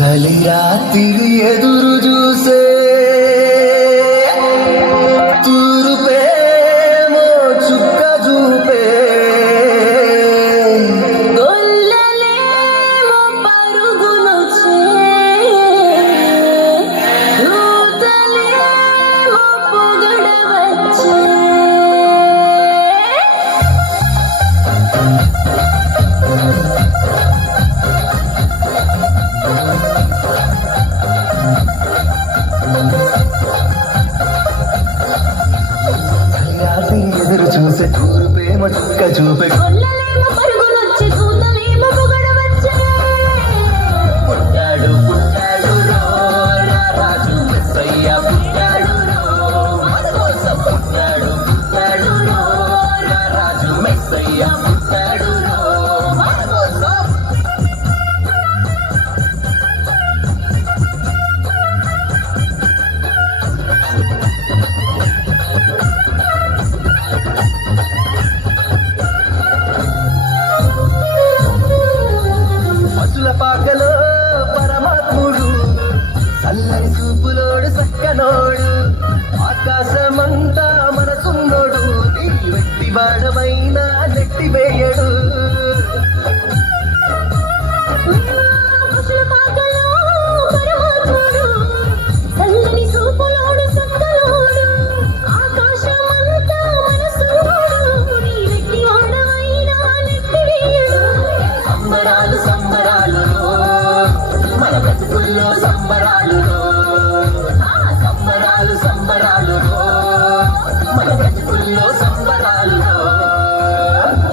చలి రాత్రి ఎదురు చూసే తూరుపేమో చుక్క చూపే గొల్లలేమో పరుగులొచ్చే దూతలేమో పొగడవచ్చే ఎదురు చూసే తూరు ప్రేమ చుక్క చూపే గొల్లలేమో పరుగులొచ్చే దూతలేమో పొగడవచ్చే పుట్టాడు పుట్టాడు రో నా రాజు మెస్సయ్య పుట్టాడు రో మన కోసం పుట్టాడు పుట్టాడు రో నా రాజు మెస్సయ్య పుట్టాడు రో మన కోసం పశుల పాకలో పరమాత్ముడు చల్లని చూపులోడు సక్కనోడు ఆకాశమంతా మనసున్నోడు నీ వెట్టి బాణమైన నెట్టి వేయడు పశుల పాకలో పరమాత్ముడు చల్లని చూపులోడు సక్కలోడు ఆకాశమంతా మనసున్నోడు నీ వెట్టి వాడవైనా నెట్టివేయడు సంబరాలు సంబరాలు మన బ్రతుకుల్లో సంబరాలు సంబరాలు సంబరాలు మన బ్రతుకుల్లో సంబరాలు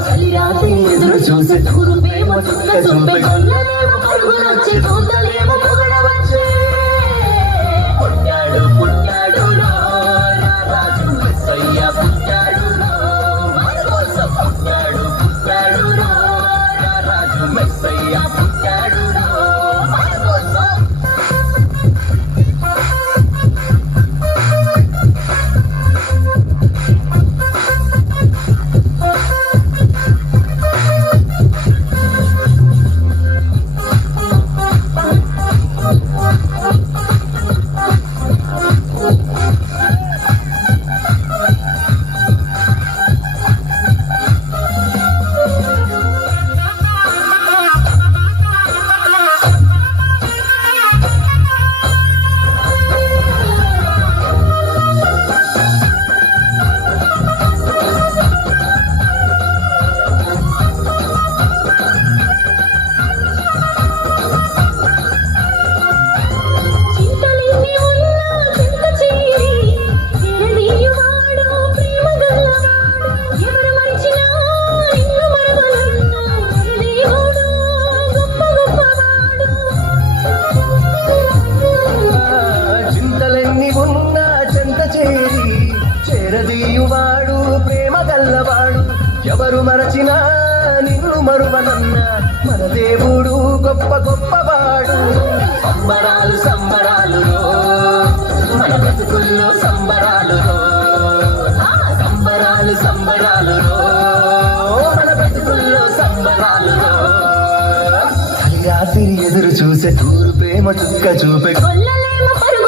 చలి రాత్రి ఎదురు చూసే తూరు ప్రేమ చుక్క చూపే గొల్లలేమో పరుగులొచ్చే దూతలేమో పొగడవచ్చే పుట్టాడు పుట్టాడు రో నా రాజు మెస్సయ్య పుట్టాడు రో మన కోసం పుట్టాడు పుట్టాడు రో నా రాజు మెస్సయ్య పుట్టాడు రో మన కోసం చింతలేని ఉన్నా చింత చేరి చేరదీయువాడు ప్రేమ గలవాడు ఎవరు మరిచినా నిన్ను మరవనన్నా దేవుడు గొప్ప గొప్పవాడు చింతలెన్ని ఉన్నా చెంత చేరి చేరదీయువాడు ప్రేమ గల్లవాడు ఎవరు మరచినా నిన్ను మరువనన్న మన దేవుడు గొప్ప గొప్పవాడు సంబరాలు సంబరాలు మన బ్రతుకుల్లో సంబరాలు సంబరాలు సంబరాలు మన బ్రతుకుల్లో సంబరాలు చలి రాత్రి ఎదురు చూసే తూరు ప్రేమ చుక్క చూపే గొల్లలేమో పరుగు